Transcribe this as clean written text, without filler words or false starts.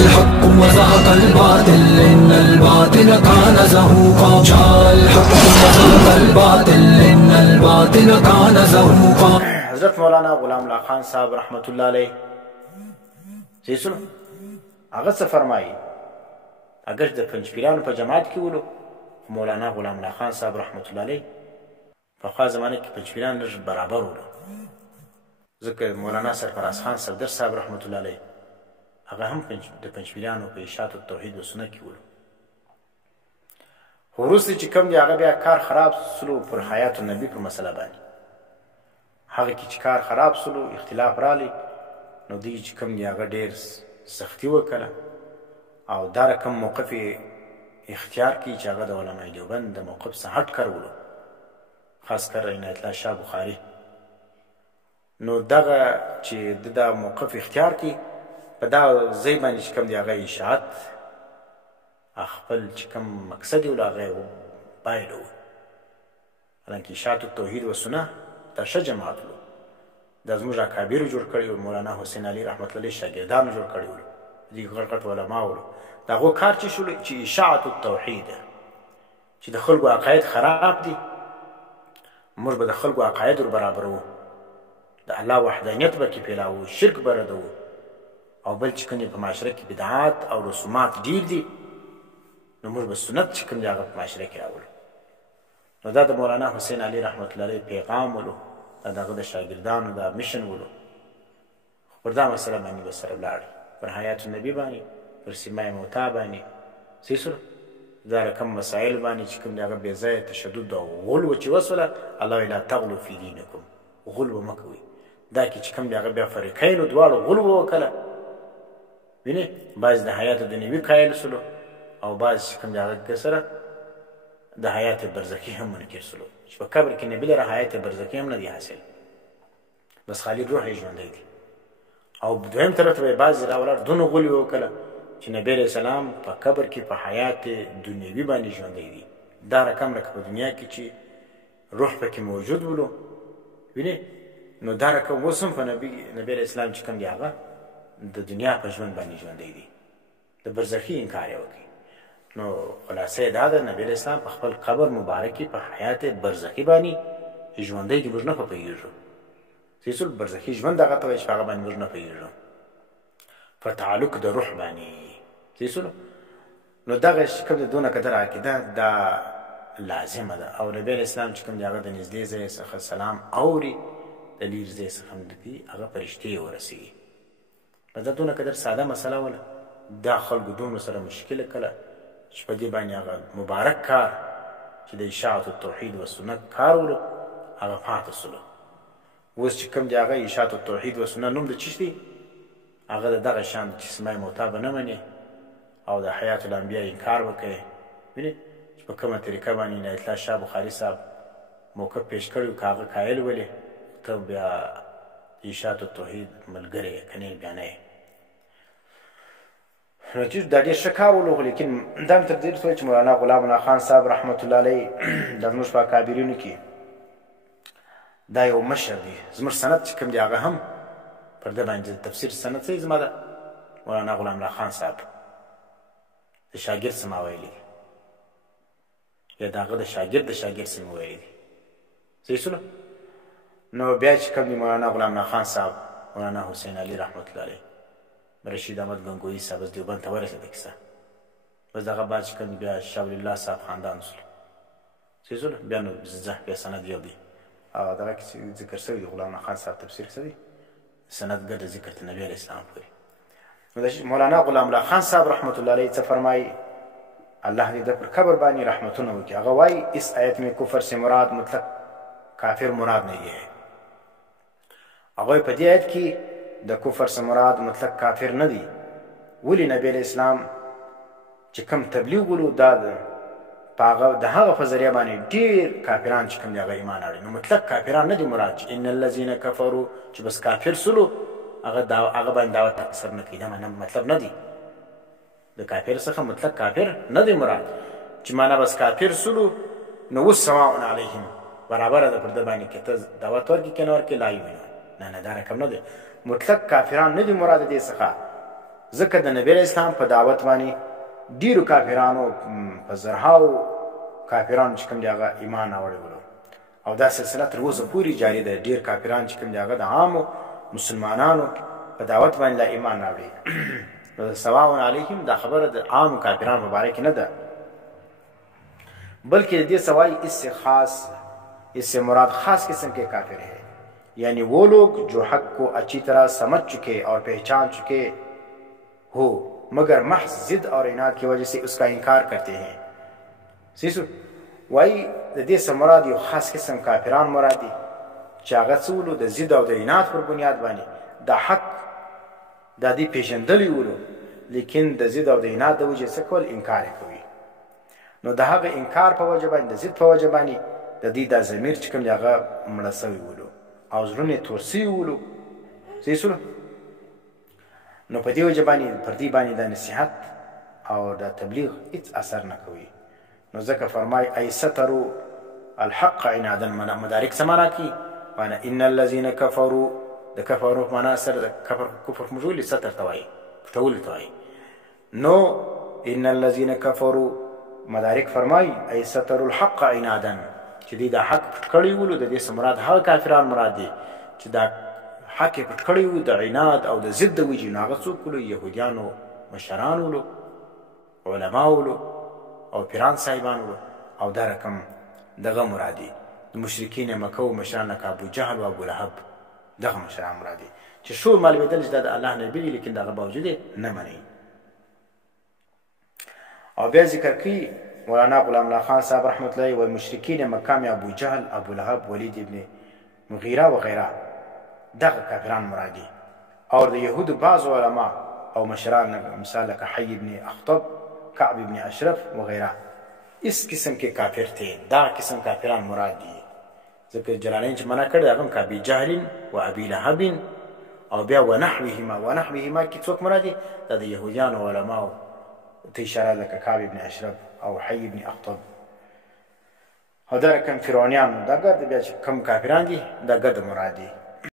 الحق وزهق الباطل إن الباطل كان زهوقا. جاء الحق وزهق الباطل إن الباطل كان زهوقا. حضرت مولانا غلام الله خان صاحب رحمت الله علیه صحیح سنو هغه څه فرمایي اگر د پنځپیرانو په جماعت کې ولو مولانا غلام الله خان صاحب رحمت الله علیه په خوا زمانه کې پنځپیران لږ برابر ولو ځکه مولانا سرفراز خان صفدر صاحب رحمت الله علیه هغه هم د پنځپیرانو په اشاعت التوحید و سنت کې ولو خو وروسته چې کوم دی هغه بیا کار خراب سلو پر حیات النبی په مسله باندې هغه کې چې کار خراب سلو اختلاف رالی نو دوی چې کوم دی هغه ډېر سختي وکړه او دا رقم موقف اختیار کړي چې هغه د علماء دیوبند د موقف څخه هټ کر ولو خاص کر عنایت الله شاه بخاري نو دغه چې دا موقف اختیار کړي په دا ځای باندې چې کوم دی هغه اشاعت خپل چې کوم مقصد یې ول هغه بایلو حالانکه اشاعت التوحید و سنت دا ښه جماعت ولو دا زموږ اکابرو جوړ کړي ول مولانا حسین علي رحمت الله علیه شاګردانو جوړ کړي ول دي غټ غټ علما ولو د هغو کار چې شو چې اشاعت التوحید چې د خلکو عقاید خراب دي موږ به د خلکو عقاید ور برابرو د الله وحدانیت به کې پیلاوو شرک به ردو او بل چې کوم په معاشره کې بدعات او رسومات ډیر دي نو موږ به سنت چې کوم دی هغه په معاشره کې راولو نو دا د مولانا حسین علي رحمت الله علیه پیغام ولو دا دغه د شاګردانو دا میشن ولو پر دا مسله باندې به سره ولاړ پر حیات النبی باندې پر سیمای موتا باندې سیسر دا رقم مسائل باندې چې کوم دی هغه بې ځایه تشدد او غلو چې وسوله الله لا تغلو فی دینکم غلو مه کوئ دا کې چې کوم دی هغه بیا فریقینو دواړو غلو وکړه وینې بعض د حیات دنیوي قایل سلو او بعض چې کوم دی هغه سره د حیات برزخي هم منکر سلو چې په قبر کې نبي لره حیات برزخي هم نه دی حاصل بس خالي روح یې ژوندی دی او دویم طرف ته بعض راولاړ دونه غلي وکړه چې نبی علیه السلام په قبر کې په حیات دنیوي باندې ژوندی دی دا رقم لکه په دنیا کې چې روح پکې موجود ولو وینې نو دا رقم اوس هم په نبی علیه السلام چې کوم دی هغه د دنیا په ژوند باندې ژوندی دی د برزخي انکار یې وکړي نو خلاصه دا ده نبی علیه السلام په خپل قبر مبارک کې په حیات برزخي باندې ژوندی دی موږ نه پوهېږو سیسل برزخي ژوند دغه ته وایي چې په هغه باندې موږ نه پوهېږو په تعلق د روح باندې سیسلو نو دغه چې کوم د دونه قدر عقیده دا لازمه ده او نبی علیه السلام چې کوم دی هغه د نږدې ځای څخه سلام اوري د لیر ځای څخه هم دي هغه فرشتې ورسېږي بس دا دونه قدر ساده مسله وله دا خلکو دومره سره مشکله کله چې په دې باندې هغه مبارک کار چې د اشاعت التوحید و سنت کار ولو هغه پاته سلو اوس چې کوم دی هغه اشاعت التوحید و سنت نوم د چیش دی هغه د دغه شان چې سمای موتا به نه مني او د حیات الانبیا انکار وکړي وینې چې په کومه طریقه باندې عنایت الله شاه بخاري صاحب موقف پیش کړی که هغه قایل ولې ته بیا اشاعت التوحید ملګری یې که نه بیا نه یې نو چې دا ډېر ښه کار ولو خو لیکن دا هم تر دې رسولی چې مولانا غلام الله خان صاحب رحمت الله علیه دا زموږ په اکابرینو کې دا یو مشر دی زموږ سند چې کوم دی هغه هم پر ده باندې تفسیر سند څه زما ده مولانا غلام الله خان صاحب د شاګرد څه ما ویلي یا د هغه د شاګرد څه مې ویلي دي صحیح شولو نو بیا چې کوم دی مولانا غلام الله خان صاحب مولانا حسین علي رحمت الله علیه رشید احمد گنگوهی صاحب از دیوبند ته ورسېده کیسه بس دغه بعد چې کوم دی بیا شاه ولی الله صاحب خاندان سلو صحیح شولو بیا نو زه بیا سند یو دی او دغه کې ذکر شوی دی غلام الله خان صاحب تفسیر څه دی سند ګډ ذکر ته نبی علیه السلام پورې نو د مولانا غلام الله خان صاحب رحمت الله علیه څه فرمایي الله دې د پر قبر باندې رحمتونه وکړي هغه وایي اس آیت میں کفر سے مراد مطلق کافر مراد نہیں ہے هغه په دې آیت کې د کفر سے مراد مطلق کافر نه دی ولی نبی علیہ السلام چې کوم تبلیغ ولو دا په هغه د هغه په ذریعه باندې ډېر کافران چې کوم دی هغه ایمان اړوي نو مطلق کافران نه دي مراد ان الذین کفروا چې بس کافر سلو هغه باندې دعوت اثر نه کوي دا مطلب نه دی د کافر څخه مطلق کافر نه دی مراد چې معنا بس کافر سلو نو سواء علیهم برابر ده پر ده باندې کې ته دعوت ورکړي که نه ورکړي لا یؤمنون نه دا رقم نه دی مطلق کافران نه دي مراد دې څخه ځکه د نبی علیه اسلام په دعوت باندې ډېرو کافرانو په زرهاو کافرانو چې کوم دی هغه ایمان راوړی ولو او دا سلسله تر اوسه پورې جاري ده. ډېر کافران چې کوم دی هغه د عامو مسلمانانو په دعوت باندې لا ایمان راوړي. نو سواء علیهم دا خبره د عام کافرانو په باره کې نه ده، بلکہ دې سوائے اس سے خاص، اس سے مراد خاص قسم کے کافر ہے، یعنی وہ لوگ جو حق کو اچھی طرح سمجھ چکے اور پہچان چکے ہو مگر محض ضد اور عناد کی وجہ سے اس کا انکار کرتے ہیں. سیسو وای د دې سره مراد یو خاص قسم کافران مراد دي چې هغه څه ولو د ضد او د عناد پر بنیاد باندې د حق د دې پېژندلی ولو، لیکن د ضد او د عناد د وجې څه کول انکار یې کوي. نو د هغه انکار په وجه باندې د ضد په وجه باندې د دې دا ضمیر چې کوم دی هغه مړه سوی ولو او زړونه یې تور سوي ولو. سیسو نو په دې وجه باندې پر دې باندې د نصیحت او د تبلیغ هیڅ اثر نه کوي. نو ځکه فرمای ای سترو الحق عنادا، مدارک څه معنا کوي؟ معنا ان الذین کفروا، د کفرو په معنا سره د کفر موږ ستر ته وایي، پټول ته وایي. نو ان الذین کفروا مدارک فرمای ای سترو الحق عنادا، چې دې دا حق پټ کړی ولو. د دې څه مراد هغه کافران مراد دي چې دا حق یې پټ کړی وو د عناد او د ضد د وجې. نو هغه څوک ولو؟ یهودیانو مشران ولو، علما ولو او پیران صاحبان ولو، او دا رقم دغه مرادي د مشرکین مکه و مشران لکه ابو جهل و ابو لهب، دغه مشران مرادي چې شور معلومېدل چې دا د الله نبي دی، لیکن دغه باوجود یې نه مني. او بیا ذکر کوي مولانا غلام الله خان صاحب رحمت الله و مشرکین مکه میں ابو جهل، ابو لهب، ولید ابن مغیره وغیره، دغه کافران مرادي. اور د یهودو بعض علما او مشران مثال لکه حی ابن اخطب، کعب ابن اشرف وغیرہ اس قسم کے کافر تھے. دا قسم کافران مراد دي. ځکه جلالین چې منع کړی هغه ابي جهل و ابي لهب او بیا ونحوهما کې څوک مراد دي؟ دا د یهودیانو علماو ته اشاره لکه کعب ابن اشرف او حی ابن اخطب او دا رقم فرعونیان. دا ګرد بیا چې کوم کافران دي دا ګرد مراد دي.